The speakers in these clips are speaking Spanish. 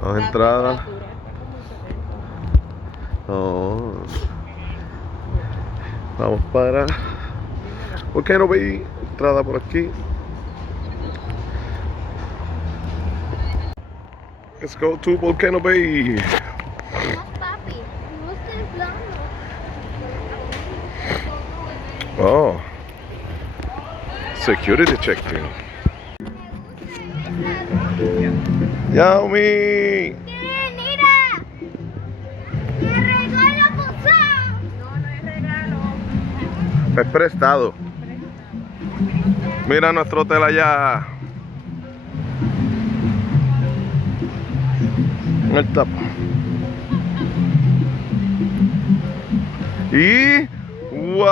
Dos entradas. Oh. Vamos para Volcano Bay. Entrada por aquí. Let's go to Volcano Bay. Papi, no estoy hablando. Oh. Security checking. Yaomi. Mira, ¡qué regalo posado! No, no es regalo. Es prestado. Mira nuestro hotel allá. En el top. Y wow.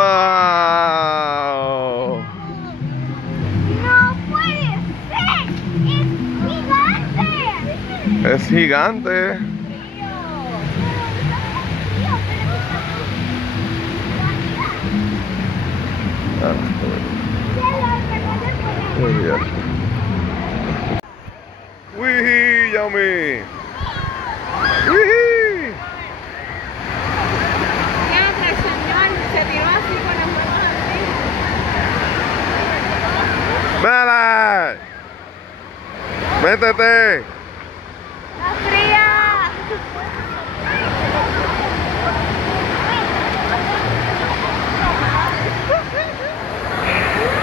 No puede ser, es gigante. Es gigante. Muy bien. ¡Wii, Yaomi! ¡Wii! Diantre, señor, se tiró así con las manos así. ¡Mala! ¡Métete! ¡Está fría!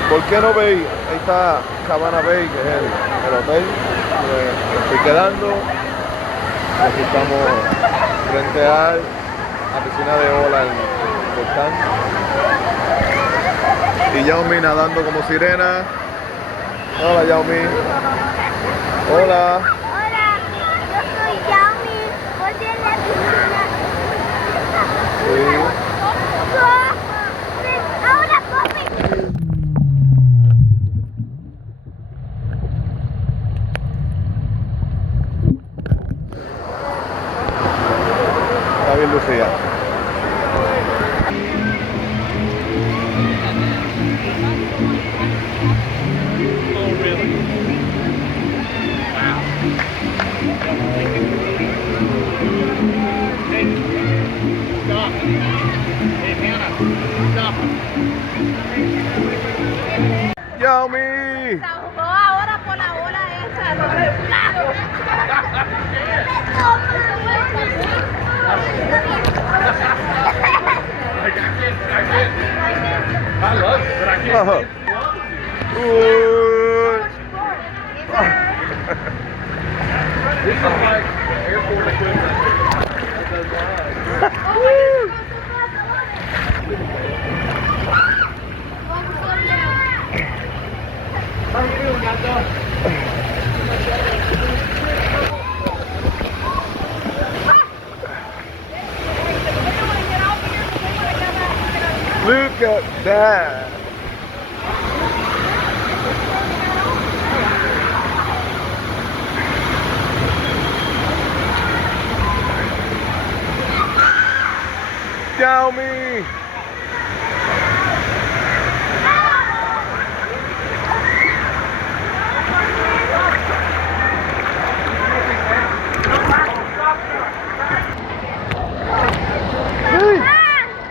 ¿Por qué no Bay? Ahí está Cabana Bay, que es el hotel donde estoy quedando. Aquí estamos frente a la piscina de ola en el volcán. Y Yaomi nadando como sirena. Hola, Yaomi. Hola. Hola, yo soy Yami. Voy en la piscina. Sí. Ahora, papi. Está bien, Lucía. Yaomi. Se ahogó ahora por la ola esa. Ajá. Uy. Look at that. Yaomi.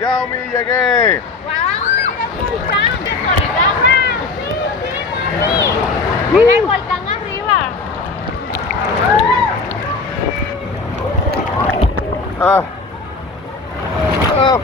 Yaomi, llegué. ¡Guau! ¡Mira el volcán! ¡Qué soledad! ¡Sí, sí, mami! ¡Mira el volcán arriba! Ah. Ah.